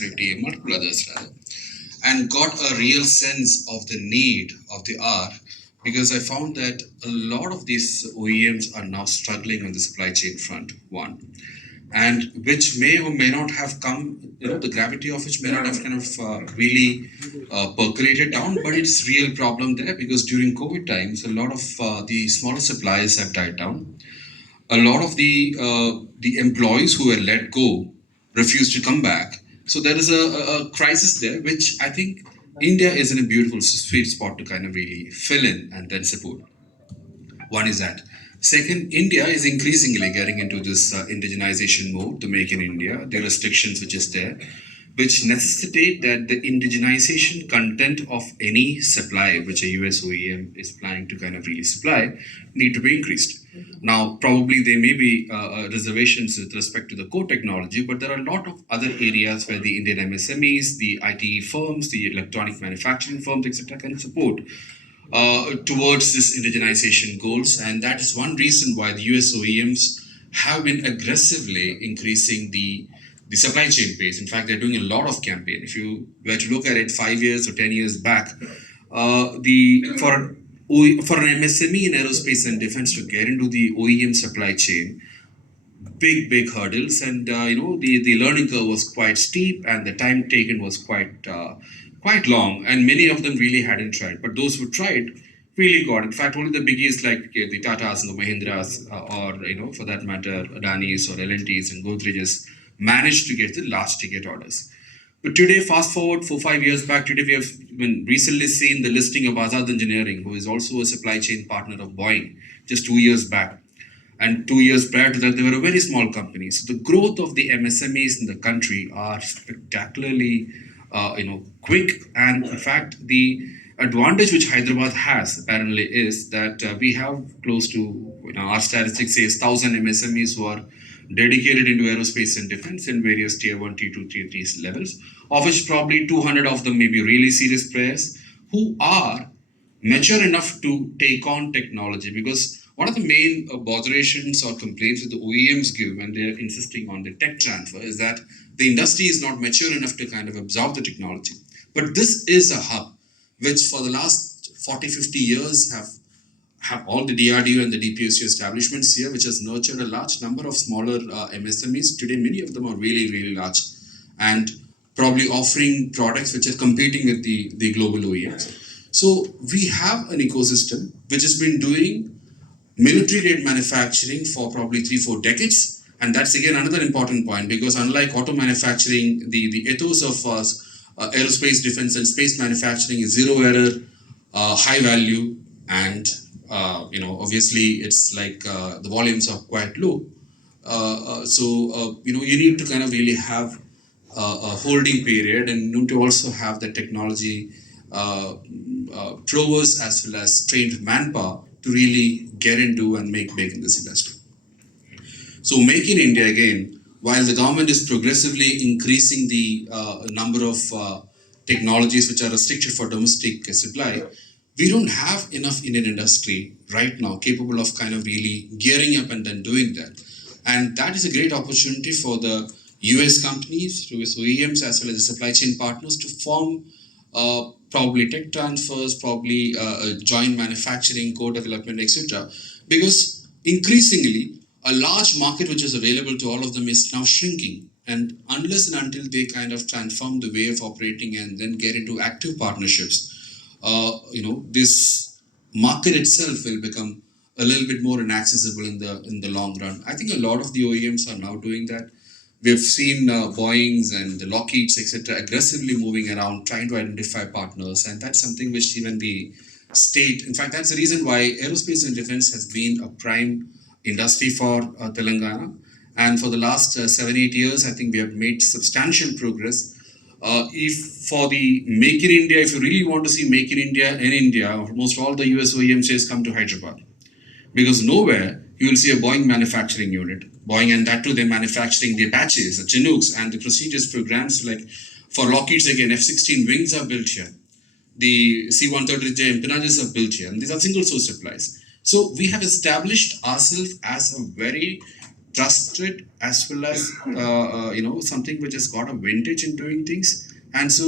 S30, multiple others rather, and got a real sense of the need of the hour because I found that a lot of these OEMs are now struggling on the supply chain front. One, and which may or may not have come, the gravity of which may not have kind of really percolated down, but it's real problem there because during COVID times, a lot of the smaller suppliers have died down. A lot of the employees who were let go refused to come back. So there is a crisis there, which I think India is in a beautiful sweet spot to kind of really fill in and then support. One is that. Second, India is increasingly getting into this indigenization mode, the Make in India, the restrictions which is there, which necessitate that the indigenization content of any supply which a US OEM is planning to kind of really supply need to be increased. Now, probably there may be reservations with respect to the core technology, but there are a lot of other areas where the Indian MSMEs, the IT firms, the electronic manufacturing firms, etc., can support towards this indigenization goals, and that is one reason why the US OEMs have been aggressively increasing the supply chain pace. In fact, they're doing a lot of campaign. If you were to look at it 5 years or 10 years back, the for an MSME in aerospace and defense to get into the OEM supply chain, big hurdles, and the learning curve was quite steep, and the time taken was quite long, and many of them really hadn't tried. But those who tried really got. In fact, only the biggies like the Tatas and the Mahindras, or for that matter, Adanis or L&Ts and Godrej's managed to get the large ticket orders. But today, fast forward 4-5 years back, today we have recently seen the listing of Azad Engineering, who is also a supply chain partner of Boeing, just 2 years back. And 2 years prior to that, they were a very small company. So the growth of the MSMEs in the country are spectacularly, quick. And in fact, the advantage which Hyderabad has apparently is that we have close to, our statistics says 1,000 MSMEs who are dedicated into aerospace and defense in various tier 1, tier 2, tier 3 levels, of which probably 200 of them may be really serious players who are mature enough to take on technology. Because one of the main botherations or complaints that the OEMs give when they're insisting on the tech transfer is that the industry is not mature enough to kind of absorb the technology. But this is a hub which for the last 40-50 years have all the DRDO and the DPSU establishments here, which has nurtured a large number of smaller MSMEs. Today, many of them are really large and probably offering products which are competing with the global OEMs. So we have an ecosystem which has been doing military grade manufacturing for probably 3-4 decades. And that's again another important point, because unlike auto manufacturing, the ethos of aerospace, defense, and space manufacturing is zero error, high value, and obviously it's like the volumes are quite low. So you need to kind of really have a holding period, and you need to also have the technology prowess as well as trained manpower to really get into and make big in this industry. So Make in India again, while the government is progressively increasing the number of technologies which are restricted for domestic supply, we don't have enough Indian industry right now capable of kind of really gearing up and then doing that. And that is a great opportunity for the US companies, US OEMs, as well as the supply chain partners to form probably tech transfers, probably joint manufacturing, co-development, etc. Because increasingly, a large market which is available to all of them is now shrinking. And unless and until they kind of transform the way of operating and then get into active partnerships, this market itself will become a little bit more inaccessible in the long run. I think a lot of the OEMs are now doing that. We've seen Boeing's and the Lockheed's, etc., aggressively moving around, trying to identify partners, and that's something which even the state, in fact, that's the reason why aerospace and defense has been a prime industry for Telangana. And for the last 7-8 years, I think we have made substantial progress. If for the Make in India, if you really want to see Make in India, almost all the US OEMs says come to Hyderabad. Because nowhere you will see a Boeing manufacturing unit. Boeing, and that too, they're manufacturing the Apaches, the Chinooks, and the prestigious programs like for Lockheed's again, F-16 wings are built here. The C-130J empennages are built here, and these are single source supplies. So we have established ourselves as a very trusted, as well as something which has got a vintage in doing things. And so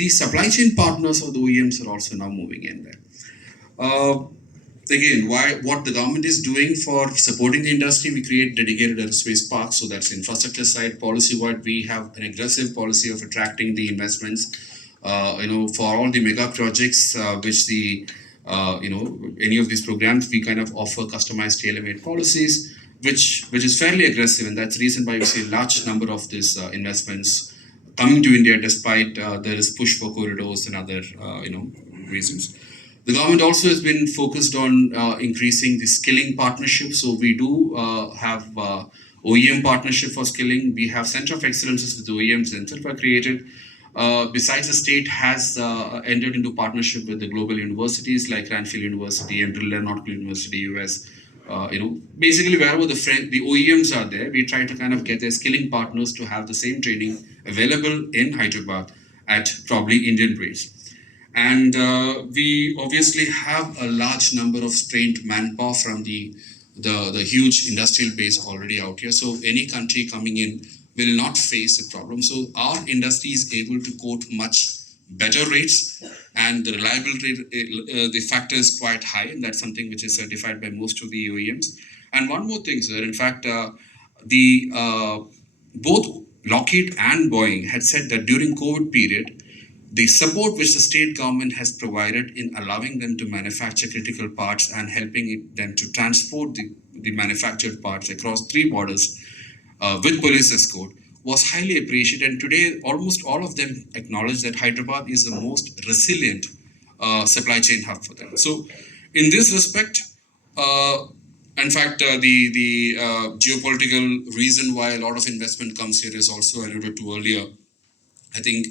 the supply chain partners of the OEMs are also now moving in there. Uh, Again, why what the government is doing for supporting the industry, we create dedicated aerospace parks. So that's infrastructure side. Policy wide, we have an aggressive policy of attracting the investments. For all the mega projects, which the any of these programs, we kind of offer customized tailor-made policies, which is fairly aggressive, and that's the reason why we see a large number of these investments coming to India, despite there is push for corridors and other reasons. The government also has been focused on increasing the skilling partnership. So we do have OEM partnership for skilling. We have Center of Excellences with the OEMs themselves are created. Besides, the state has entered into partnership with the global universities like Cranfield University and Driller Nautical University, US. Basically wherever the OEMs are there, we try to kind of get their skilling partners to have the same training available in Hyderabad at probably Indian rates. And we obviously have a large number of trained manpower from the huge industrial base already out here. So any country coming in will not face a problem. So our industry is able to quote much better rates, and the reliability, the factor is quite high, and that's something which is certified by most of the OEMs. And one more thing, sir. In fact, the both Lockheed and Boeing had said that during COVID period, the support which the state government has provided in allowing them to manufacture critical parts and helping them to transport the manufactured parts across three borders with police escort was highly appreciated. And today, almost all of them acknowledge that Hyderabad is the most resilient supply chain hub for them. So, in this respect, uh, in fact, the geopolitical reason why a lot of investment comes here is also alluded to earlier. I think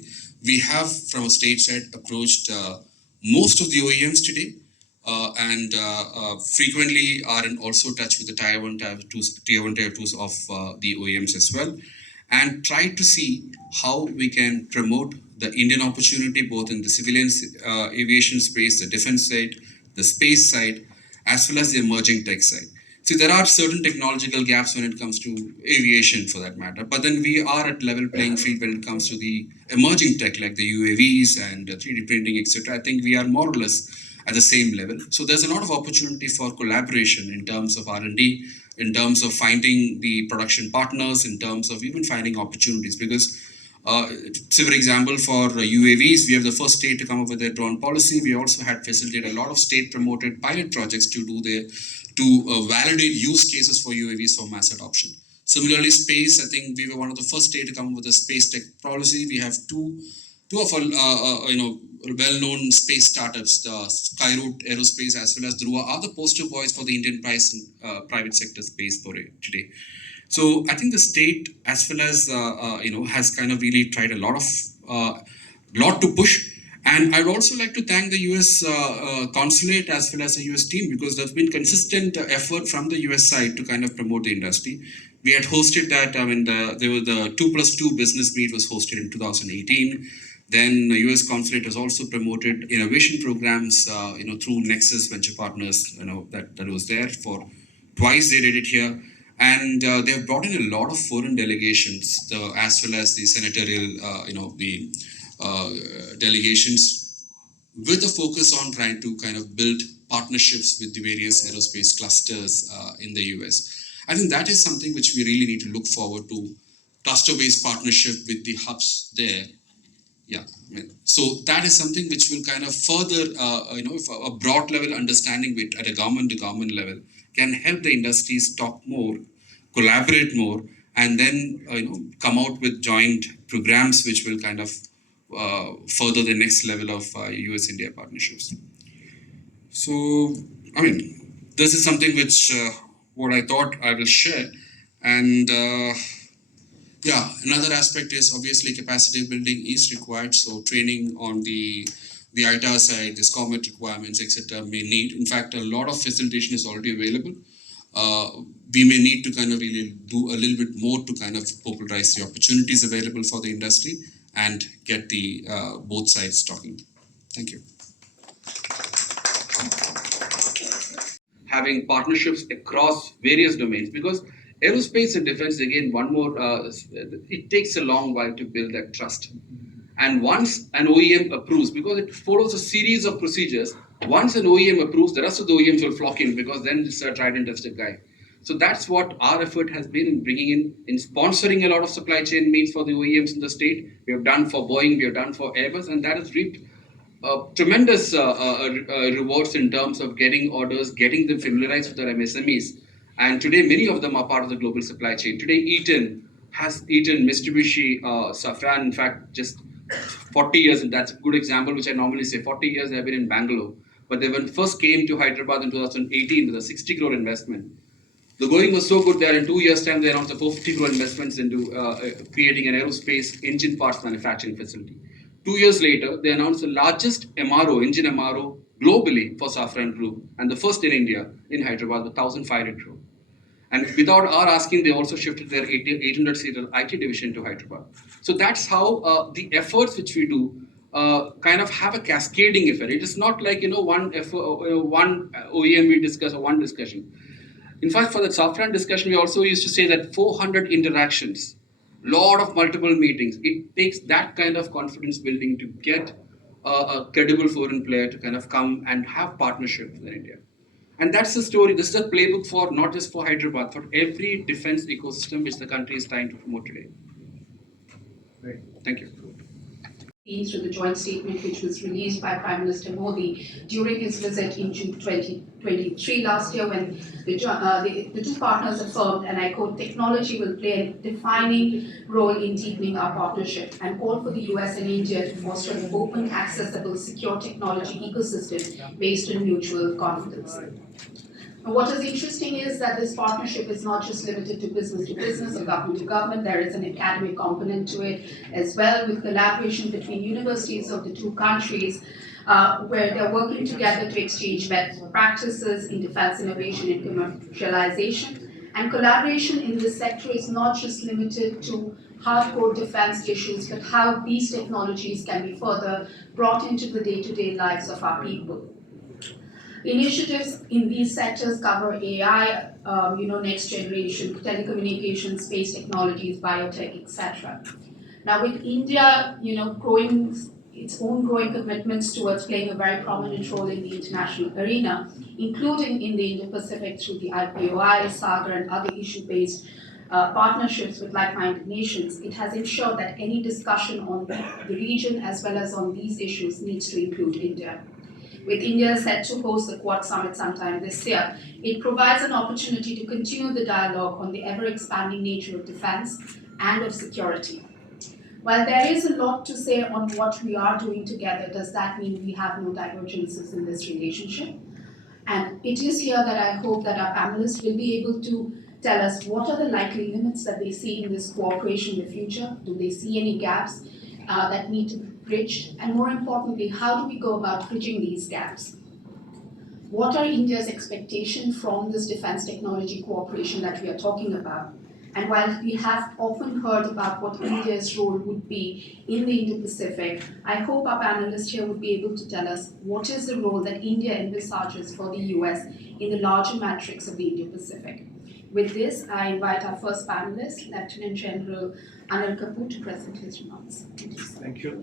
we have, from a state side, approached most of the OEMs today, and frequently are in also touch with the tier 1, tier 2s of the OEMs as well, and try to see how we can promote the Indian opportunity both in the civilian aviation space, the defense side, the space side, as well as the emerging tech side. See, there are certain technological gaps when it comes to aviation, for that matter, but then we are at level playing field when it comes to the emerging tech like the UAVs and 3D printing, etc. I think we are more or less at the same level. So there's a lot of opportunity for collaboration in terms of R&D, in terms of finding the production partners, in terms of even finding opportunities. Because, say for example, for UAVs, we have the first state to come up with their drone policy. We also had facilitated a lot of state-promoted pilot projects to do their validate use cases for UAVs for mass adoption. Similarly, space, I think we were one of the first state to come up with a space tech policy. We have two of our well-known space startups, the Skyroot Aerospace as well as Dhruva, are the poster boys for the Indian private sector space for it today. So I think the state, as well as has kind of really tried a lot to push. And I'd also like to thank the US consulate as well as the US team, because there's been consistent effort from the US side to kind of promote the industry. We had hosted that. I mean, there was the 2+2 business meet was hosted in 2018. Then the US consulate has also promoted innovation programs, through Nexus Venture Partners, that was there for twice they did it here. And they have brought in a lot of foreign delegations, as well as the senatorial, the delegations, with a focus on trying to kind of build partnerships with the various aerospace clusters in the US. I think that is something which we really need to look forward to, cluster-based partnership with the hubs there. Yeah, so that is something which will kind of further, if a broad level understanding with at a government to government level can help the industries talk more, collaborate more, and then come out with joint programs which will kind of further the next level of US-India partnerships. So, I mean, this is something which what I thought I will share, and. Yeah, another aspect is obviously capacity building is required. So training on the ITAR side, the SCOMET requirements, etc. may need. In fact, a lot of facilitation is already available. We may need to kind of really do a little bit more to kind of popularize the opportunities available for the industry and get the both sides talking. Thank you. Having partnerships across various domains, because Aerospace and defense, again, one more, it takes a long while to build that trust. And once an OEM approves, because it follows a series of procedures, once an OEM approves, the rest of the OEMs will flock in because then it's a tried and tested guy. So that's what our effort has been in bringing in sponsoring a lot of supply chain meets for the OEMs in the state. We have done for Boeing, we have done for Airbus, and that has reaped tremendous rewards in terms of getting orders, getting them familiarized with our MSMEs. And today, many of them are part of the global supply chain. Today, Eaton, Mitsubishi, Safran, in fact, just 40 years, and that's a good example, which I normally say 40 years they have been in Bangalore. But they when first came to Hyderabad in 2018 with a 60 crore investment. The going was so good that in 2 years' time they announced a 450 crore investments into creating an aerospace engine parts manufacturing facility. 2 years later, they announced the largest MRO, engine MRO, globally for Safran Group, and the first in India, in Hyderabad, with 1,500 crore. And without our asking, they also shifted their 800-seater IT division to Hyderabad. So that's how the efforts which we do kind of have a cascading effect. It is not like one one OEM we discuss or one discussion. In fact, for the Safran discussion, we also used to say that 400 interactions, lot of multiple meetings. It takes that kind of confidence building to get a credible foreign player to kind of come and have partnership with India. And that's the story. This is a playbook for not just for Hyderabad, for every defense ecosystem which the country is trying to promote today. Right. Thank you. Through the joint statement which was released by Prime Minister Modi during his visit in June 2023 last year, when the two partners affirmed, and I quote, technology will play a defining role in deepening our partnership, and called for the US and India to foster an open, accessible, secure technology ecosystem based on mutual confidence. What is interesting is that this partnership is not just limited to business or government to government. There is an academic component to it as well, with collaboration between universities of the two countries, where they're working together to exchange best practices in defense innovation and commercialization. And collaboration in this sector is not just limited to hardcore defense issues, but how these technologies can be further brought into the day-to-day lives of our people. Initiatives in these sectors cover AI, next generation telecommunications, space technologies, biotech, etc. Now, with India, growing its own growing commitments towards playing a very prominent role in the international arena, including in the Indo-Pacific through the IPOI, SAGAR, and other issue-based partnerships with like-minded nations, it has ensured that any discussion on the region as well as on these issues needs to include India. With India set to host the Quad Summit sometime this year, it provides an opportunity to continue the dialogue on the ever-expanding nature of defense and of security. While there is a lot to say on what we are doing together, does that mean we have no divergences in this relationship? And it is here that I hope that our panelists will be able to tell us what are the likely limits that they see in this cooperation in the future. Do they see any gaps that need to be bridged? And more importantly, how do we go about bridging these gaps? What are India's expectations from this defense technology cooperation that we are talking about? And while we have often heard about what India's role would be in the Indo-Pacific, I hope our panelists here would be able to tell us what is the role that India envisages for the US in the larger matrix of the Indo-Pacific. With this, I invite our first panelist, Lieutenant General Anil Kapoor, to present his remarks. Thank you.